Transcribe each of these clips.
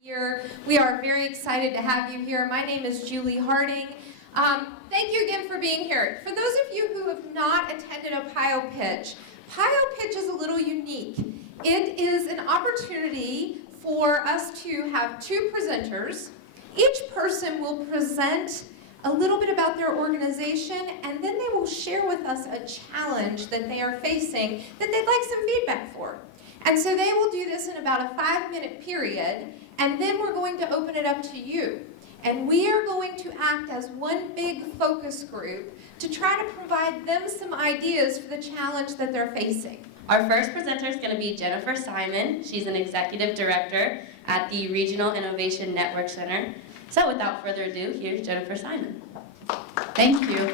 Here. We are very excited to have you here. My name is Julie Harding. Thank you again for being here. For those of you who have not attended a PioPitch, PioPitch is a little unique. It is an opportunity for us to have two presenters. Each person will present a little bit about their organization, and then they will share with us a challenge that they are facing that they'd like some feedback for. And so they will do this in about a 5-minute period, and then we're going to open it up to you. And we are going to act as one big focus group to try to provide them some ideas for the challenge that they're facing. Our first presenter is going to be Jennifer Simon. She's an executive director at the Regional Innovation Network Center. So without further ado, here's Jennifer Simon. Thank you.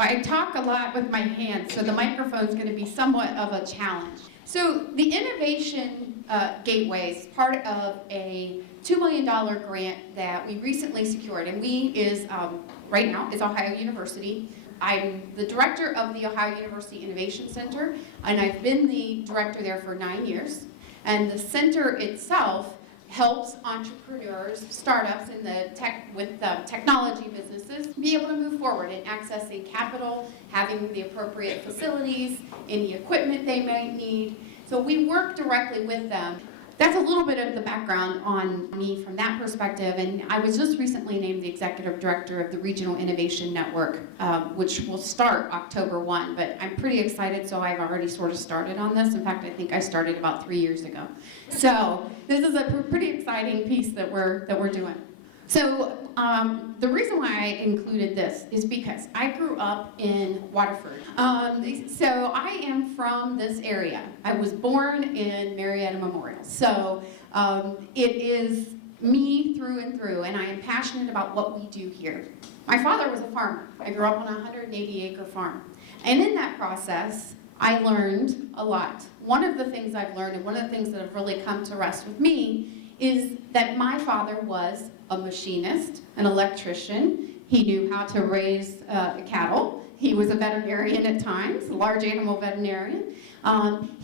I talk a lot with my hands, so the microphone's going to be somewhat of a challenge. So the Innovation Gateway is part of a $2 million grant that we recently secured, and right now is Ohio University. I'm the director of the Ohio University Innovation Center, and I've been the director there for 9 years. And the center itself helps entrepreneurs, startups in the technology businesses be able to move forward in accessing capital, having the appropriate facilities, any equipment they might need. So we work directly with them. That's a little bit of the background on me from that perspective, and I was just recently named the executive director of the Regional Innovation Network, which will start October 1, but I'm pretty excited, so I've already sort of started on this. In fact, I think I started about 3 years ago. So this is a pretty exciting piece that we're doing. So the reason why I included this is because I grew up in Waterford. So I am from this area. I was born in Marietta Memorial. So it is me through and through, and I am passionate about what we do here. My father was a farmer. I grew up on a 180-acre farm. And in that process, I learned a lot. One of the things I've learned, and one of the things that have really come to rest with me, is that my father was a machinist, an electrician. He knew how to raise cattle. He was a veterinarian at times, a large animal veterinarian.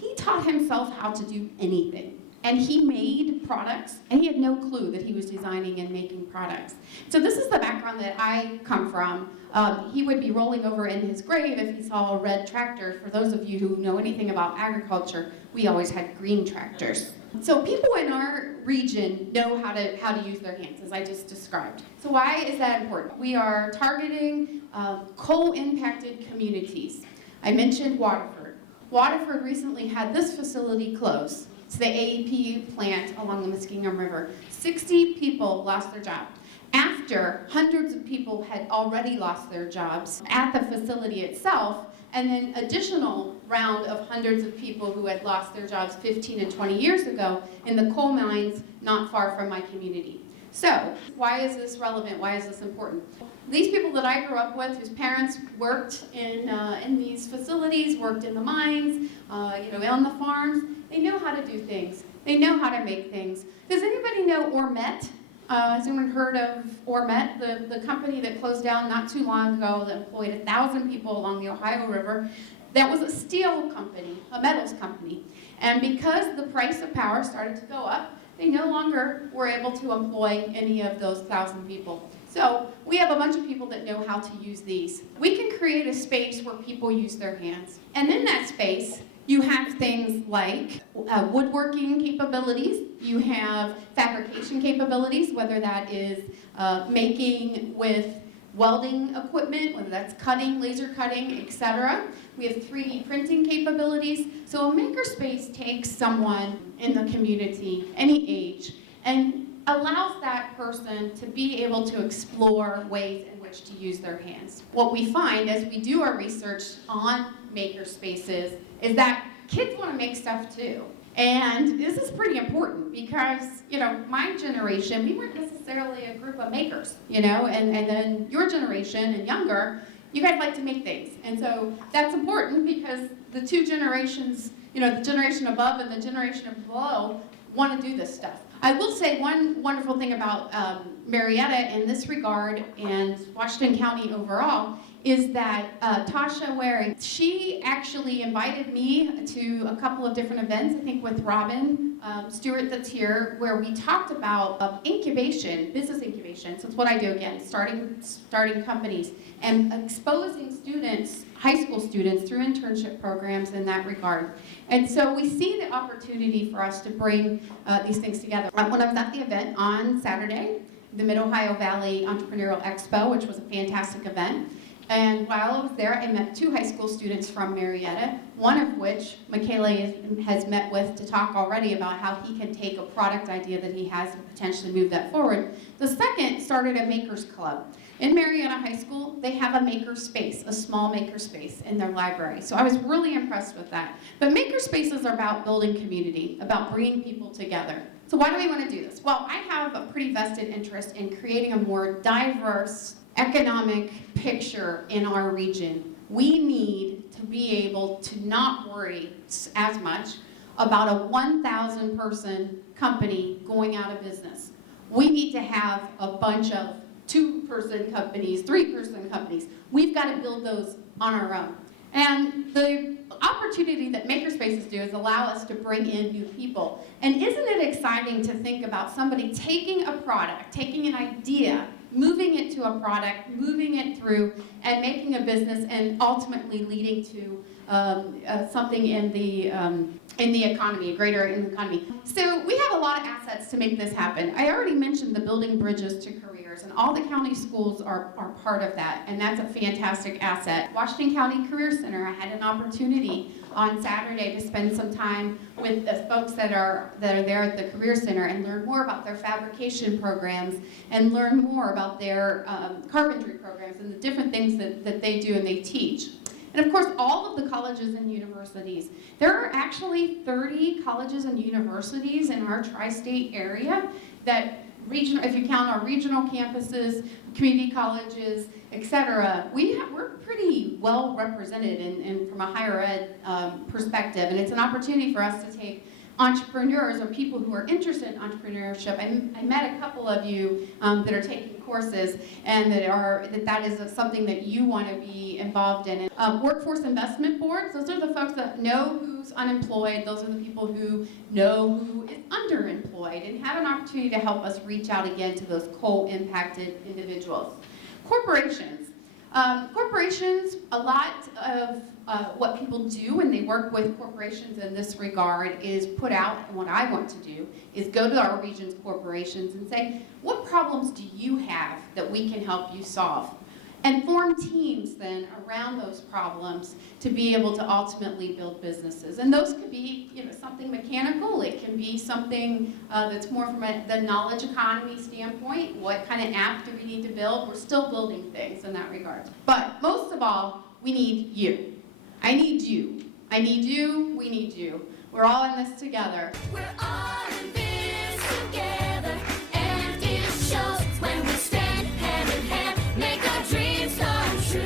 He taught himself how to do anything. And he made products, and he had no clue that he was designing and making products. So this is the background that I come from. He would be rolling over in his grave if he saw a red tractor. For those of you who know anything about agriculture, we always had green tractors. So people in our region know how to use their hands, as I just described. So why is that important? We are targeting coal-impacted communities. I mentioned Waterford. Waterford recently had this facility close. It's the AEP plant along the Muskingum River. 60 people lost their job. After hundreds of people had already lost their jobs at the facility itself, and then additional round of hundreds of people who had lost their jobs 15 and 20 years ago in the coal mines not far from my community. So, why is this relevant? Why is this important? These people that I grew up with, whose parents worked in these facilities, worked in the mines, on the farms, they know how to do things. They know how to make things. Does anybody know Ormet? Has anyone heard of Ormet, the company that closed down not too long ago that employed 1,000 people along the Ohio River? That was a steel company, a metals company. And because the price of power started to go up, they no longer were able to employ any of those 1,000 people. So we have a bunch of people that know how to use these. We can create a space where people use their hands. And in that space, you have things like woodworking capabilities. You have fabrication capabilities, whether that is making with welding equipment, whether that's cutting, laser cutting, etc. We have 3D printing capabilities. So a makerspace takes someone in the community, any age, and allows that person to be able to explore ways in which to use their hands. What we find as we do our research on makerspaces is that kids want to make stuff too. And this is pretty important because, my generation, we weren't necessarily a group of makers, and then your generation and younger, you guys like to make things. And so that's important because the two generations, the generation above and the generation below want to do this stuff. I will say one wonderful thing about Marietta in this regard and Washington County overall is that Tasha Waring, she actually invited me to a couple of different events, I think with Robin Stewart that's here, where we talked about incubation, business incubation. So it's what I do again, starting companies and exposing students, high school students, through internship programs in that regard. And so we see the opportunity for us to bring these things together. When I was at the event on Saturday, the Mid-Ohio Valley Entrepreneurial Expo, which was a fantastic event, and while I was there, I met 2 high school students from Marietta, one of which Michaela has met with to talk already about how he can take a product idea that he has and potentially move that forward. The second started a makers club. In Marietta High School, they have a makerspace, a small makerspace in their library. So I was really impressed with that. But makerspaces are about building community, about bringing people together. So why do we want to do this? Well, I have a pretty vested interest in creating a more diverse economic picture in our region. We need to be able to not worry as much about a 1,000 person company going out of business. We need to have a bunch of 2-person companies, 3-person companies. We've got to build those on our own. And the opportunity that makerspaces do is allow us to bring in new people. And isn't it exciting to think about somebody taking a product, taking an idea, moving it to a product, moving it through, and making a business, and ultimately leading to something in the economy, a greater in the economy. So we have a lot of assets to make this happen. I already mentioned the building bridges to careers, and all the county schools are part of that, and that's a fantastic asset. Washington County Career Center, I had an opportunity on Saturday to spend some time with the folks that are there at the Career Center and learn more about their fabrication programs and learn more about their carpentry programs and the different things that they do and they teach. And of course, all of the colleges and universities. There are actually 30 colleges and universities in our tri-state area that if you count our regional campuses, community colleges, etc., we're pretty well represented in from a higher ed perspective, and it's an opportunity for us to take entrepreneurs or people who are interested in entrepreneurship. I met a couple of you that are taking courses, and that is something that you want to be involved in. Workforce investment boards, those are the folks that know who's unemployed, those are the people who know who is underemployed, and have an opportunity to help us reach out again to those coal-impacted individuals. Corporations. Corporations, a lot of what people do when they work with corporations in this regard is put out, and what I want to do is go to our region's corporations and say, what problems do you have that we can help you solve? And form teams then around those problems to be able to ultimately build businesses. And those could be, something mechanical. It can be something that's more from the knowledge economy standpoint. What kind of app do we need to build? We're still building things in that regard. But most of all, we need you. I need you. I need you. We need you. We're all in this together. We're all in this together, and it shows when we stand hand in hand, make our dreams come true.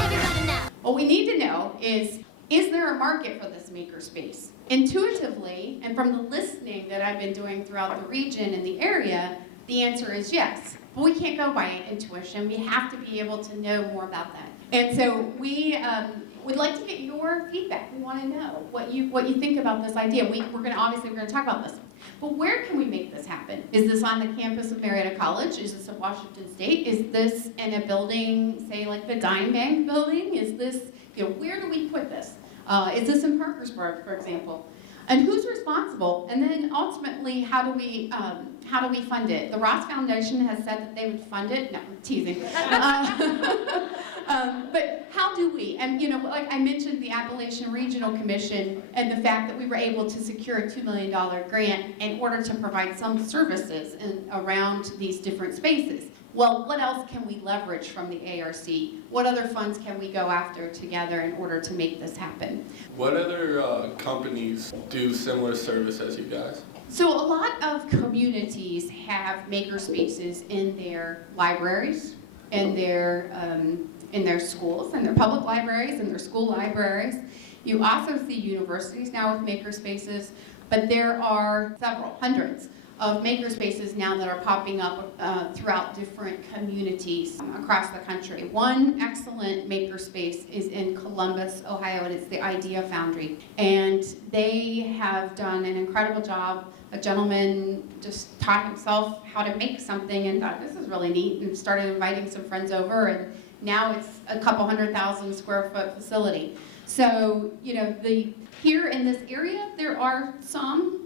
Everybody now. What we need to know is there a market for this makerspace? Intuitively, and from the listening that I've been doing throughout the region and the area, the answer is yes. But we can't go by intuition. We have to be able to know more about that. And so we would like to get your feedback. We want to know what you think about this idea. We're going to talk about this. But where can we make this happen? Is this on the campus of Marietta College? Is this at Washington State? Is this in a building, say like the Dime Bank building? Is this, where do we put this? Is this in Parkersburg, for example? And who's responsible? And then ultimately, how do we fund it? The Ross Foundation has said that they would fund it. No, I'm teasing. But how do we? And like I mentioned, the Appalachian Regional Commission and the fact that we were able to secure a $2 million grant in order to provide some services around these different spaces. Well, what else can we leverage from the ARC? What other funds can we go after together in order to make this happen? What other companies do similar service as you guys? So a lot of communities have makerspaces in their libraries, in their schools, in their public libraries, in their school libraries. You also see universities now with makerspaces, but there are several, hundreds of makerspaces now that are popping up throughout different communities across the country. One excellent makerspace is in Columbus, Ohio, and it's the Idea Foundry. And they have done an incredible job. A gentleman just taught himself how to make something and thought, this is really neat, and started inviting some friends over, and now it's a couple 100,000 square foot facility. So, here in this area, there are some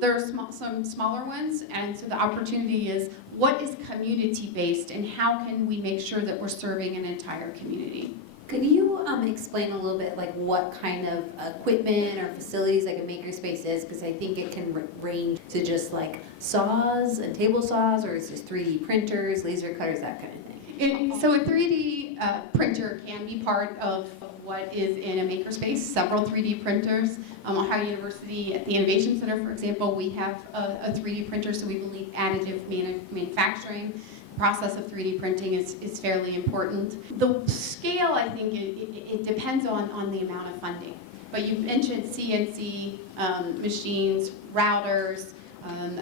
smaller ones, and so the opportunity is, what is community-based, and how can we make sure that we're serving an entire community? Could you explain a little bit like what kind of equipment or facilities like a makerspace is? Because I think it can range to just like saws and table saws, or is this 3D printers, laser cutters, that kind of thing? So a 3D printer can be part of what is in a makerspace. Several 3D printers. Ohio University at the Innovation Center, for example, we have a 3D printer, so we believe additive manufacturing process of 3D printing is fairly important. The scale, I think, it depends on the amount of funding. But you mentioned CNC machines, routers,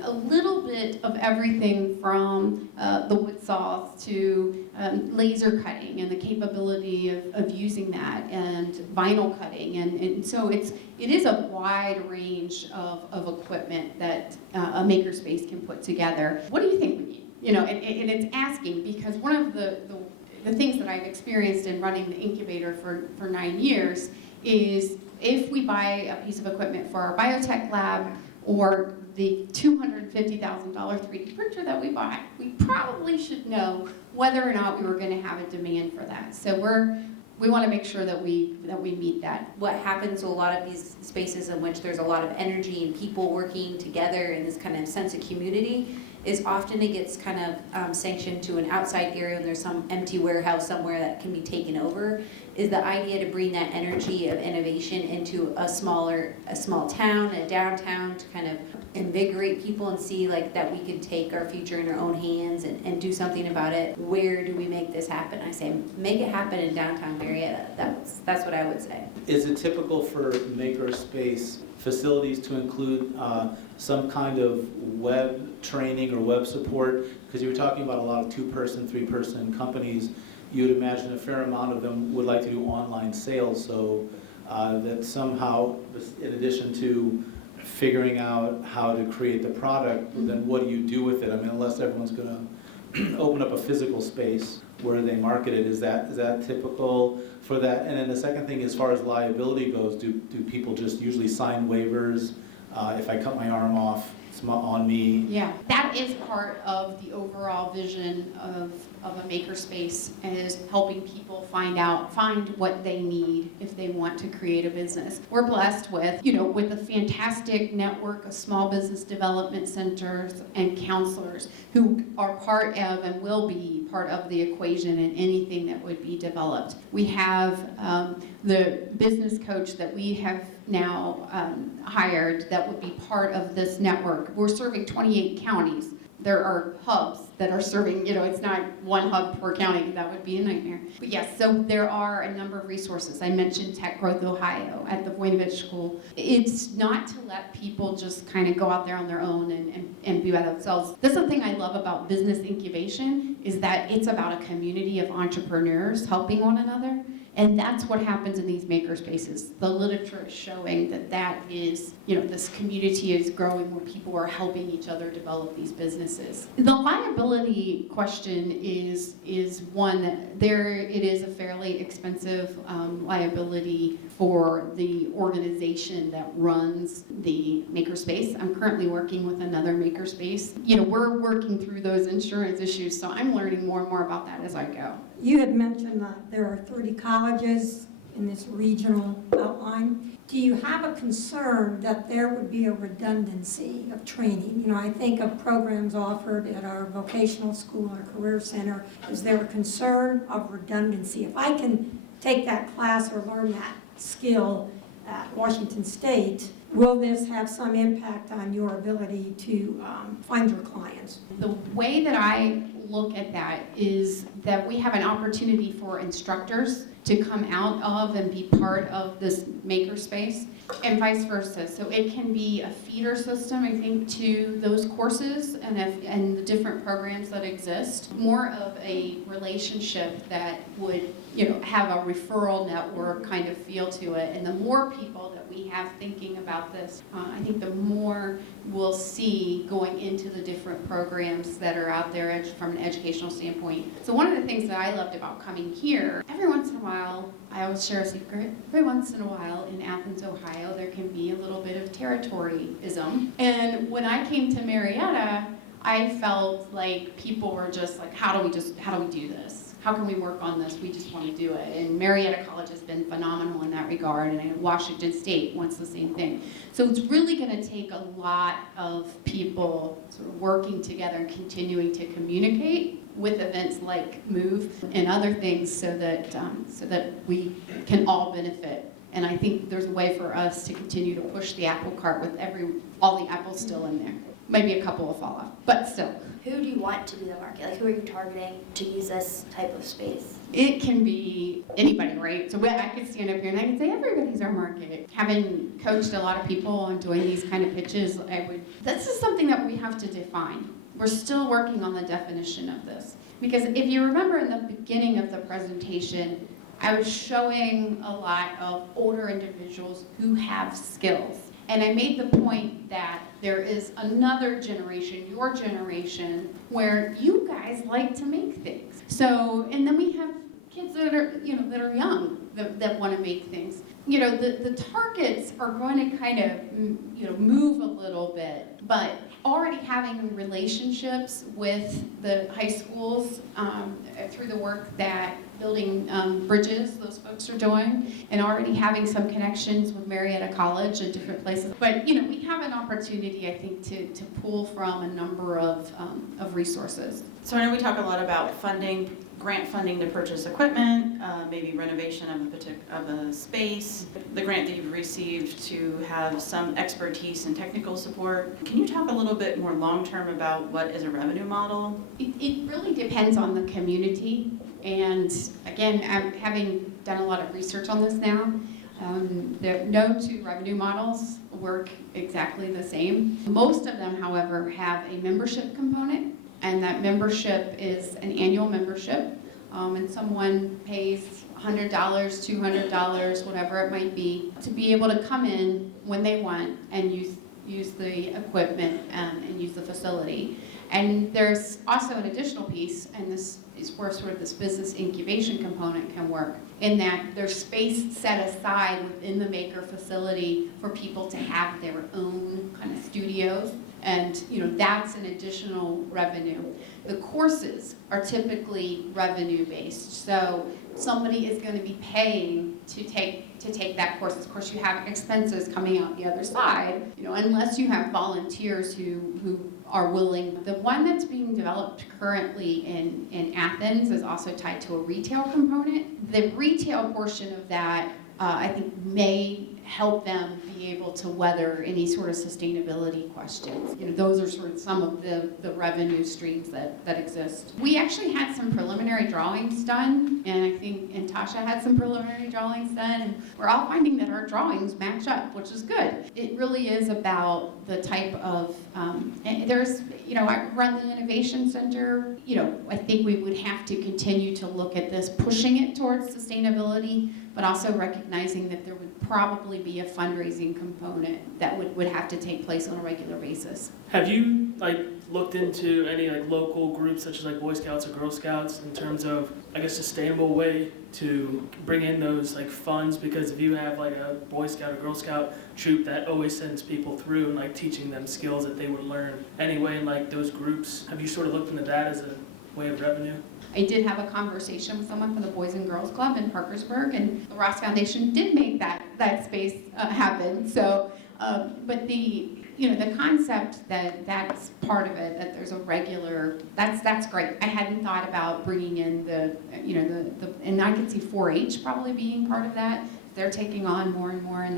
a little bit of everything from the wood saws to laser cutting and the capability of using that, and vinyl cutting, and so it is a wide range of equipment that a makerspace can put together. What do you think we need? And it's asking, because one of the things that I've experienced in running the incubator for 9 years is, if we buy a piece of equipment for our biotech lab or the $250,000 3D printer that we bought, we probably should know whether or not we were going to have a demand for that. So we want to make sure that we meet that. What happens to a lot of these spaces in which there's a lot of energy and people working together in this kind of sense of community is often it gets kind of sanctioned to an outside area, and there's some empty warehouse somewhere that can be taken over. Is the idea to bring that energy of innovation into a small town, a downtown, to kind of invigorate people and see like that we can take our future in our own hands and do something about it? Where do we make this happen? I say make it happen in downtown Marietta. That's what I would say. Is it typical for makerspace facilities to include some kind of web training or web support? Because you were talking about a lot of 2-person, 3-person companies. You would imagine a fair amount of them would like to do online sales, so that somehow, in addition to figuring out how to create the product, then what do you do with it? I mean, unless everyone's going to open up a physical space where they market it, is that typical for that? And then the second thing, as far as liability goes, do people just usually sign waivers? If I cut my arm off, it's on me. Yeah, that is part of the overall vision of a makerspace, is helping people find what they need if they want to create a business. We're blessed with a fantastic network of small business development centers and counselors who are part of and will be part of the equation in anything that would be developed. We have the business coach that we have now hired that would be part of this network. We're serving 28 counties. There are hubs that are serving, it's not one hub per county, that would be a nightmare. But yes, so there are a number of resources. I mentioned Tech Growth Ohio at the Voinovich School. It's not to let people just kind of go out there on their own and be by themselves. That's the thing I love about business incubation, is that it's about a community of entrepreneurs helping one another. And that's what happens in these makerspaces. The literature is showing that is, this community is growing where people are helping each other develop these businesses. The liability question is one that it is a fairly expensive liability for the organization that runs the makerspace. I'm currently working with another makerspace. We're working through those insurance issues, so I'm learning more and more about that as I go. You had mentioned that there are 30 colleges in this regional outline. Do you have a concern that there would be a redundancy of training? I think of programs offered at our vocational school, our career center. Is there a concern of redundancy? If I can take that class or learn that skill at Washington State, will this have some impact on your ability to find your clients? The way that I look at that is that we have an opportunity for instructors to come out of and be part of this makerspace, and vice versa. So it can be a feeder system, I think, to those courses and the different programs that exist. More of a relationship that would, have a referral network kind of feel to it. And the more people that we have thinking about this, I think the more we'll see going into the different programs that are out there from an educational standpoint. So one of the things that I loved about coming here, every once in a while, I always share a secret, every once in a while in Athens, Ohio, there can be a little bit of territoryism. And when I came to Marietta, I felt like people were just like, how do we do this? How can we work on this? We just want to do it. And Marietta College has been phenomenal in that regard, and Washington State wants the same thing. So it's really going to take a lot of people sort of working together and continuing to communicate with events like Move and other things so that we can all benefit. And I think there's a way for us to continue to push the apple cart with all the apples still in there. Maybe a couple will fall off, but still. Who do you want to be the market? Like, who are you targeting to use this type of space? It can be anybody, right? So I could stand up here and I could say everybody's our market. Having coached a lot of people on doing these kind of pitches, this is something that we have to define. We're still working on the definition of this. Because if you remember in the beginning of the presentation, I was showing a lot of older individuals who have skills. And I made the point that there is another generation, your generation, where you guys like to make things. So, and then we have kids that are young that want to make things. The targets are going to kind of, move a little bit, but already having relationships with the high schools through the work that building bridges those folks are doing, and already having some connections with Marietta College and different places. But we have an opportunity, I think, to pull from a number of resources. So I know we talk a lot about funding, grant funding to purchase equipment, maybe renovation of a space, the grant that you've received to have some expertise and technical support. Can you talk a little bit more long-term about what is a revenue model? It really depends on the community. And again, having done a lot of research on this now, no two revenue models work exactly the same. Most of them, however, have a membership component, and that membership is an annual membership, and someone pays $100, $200, whatever it might be, to be able to come in when they want and use the equipment and use the facility. And there's also an additional piece, and this is where sort of this business incubation component can work, in that there's space set aside within the maker facility for people to have their own kind of studios, and that's an additional revenue. The courses are typically revenue based, so somebody is going to be paying to take that course. Of course, you have expenses coming out the other side, unless you have volunteers who are willing. The one that's being developed currently in Athens is also tied to a retail component. The retail portion of that, I think, may help them be able to weather any sort of sustainability questions. Those are sort of some of the revenue streams that exist. We actually had some preliminary drawings done, and Tasha had some preliminary drawings done, and we're all finding that our drawings match up, which is good. It really is about the type of, and there's, I run the Innovation Center. I think we would have to continue to look at this, pushing it towards sustainability, but also recognizing that there would probably be a fundraising component that would have to take place on a regular basis. Have you looked into any local groups such as Boy Scouts or Girl Scouts in terms of sustainable way to bring in those funds? Because if you have a Boy Scout or Girl Scout troop that always sends people through and teaching them skills that they would learn anyway in those groups, have you sort of looked into that as a way of revenue? I did have a conversation with someone from the Boys and Girls Club in Parkersburg, and the Ross Foundation did make that space happen. So, but the concept that's part of it, that there's a regular, that's great. I hadn't thought about bringing in and I could see 4-H probably being part of that. They're taking on more and more in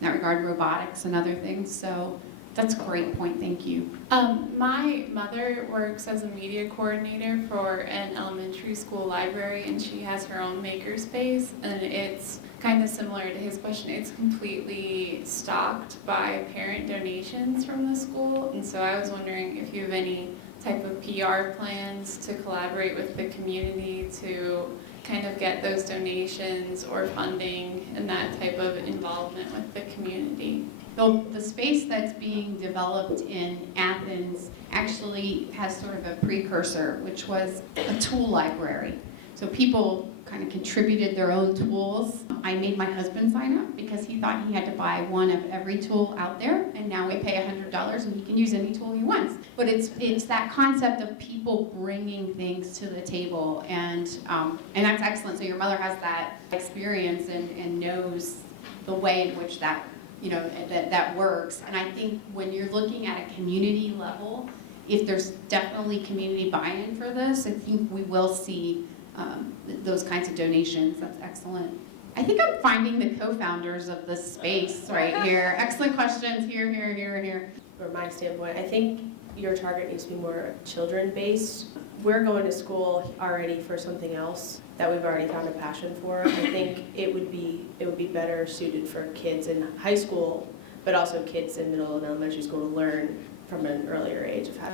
that regard, robotics and other things. So That's a great point, thank you. My mother works as a media coordinator for an elementary school library, and she has her own makerspace, and it's kind of similar to his question. It's completely stocked by parent donations from the school, and so I was wondering if you have any type of PR plans to collaborate with the community to kind of get those donations or funding and that type of involvement with the community. The space that's being developed in Athens actually has sort of a precursor, which was a tool library. So people kind of contributed their own tools. I made my husband sign up because he thought he had to buy one of every tool out there, and now we pay $100 and he can use any tool he wants. But it's that concept of people bringing things to the table, and that's excellent. So your mother has that experience and knows the way in which that that works. And I think when you're looking at a community level, if there's definitely community buy-in for this, I think we will see those kinds of donations. That's excellent. I think I'm finding the co-founders of this space right here. Excellent questions. Here. From my standpoint, I think your target needs to be more children-based. We're going to school already for something else that we've already found a passion for. I think it would be better suited for kids in high school, but also kids in middle and elementary school to learn from an earlier age of how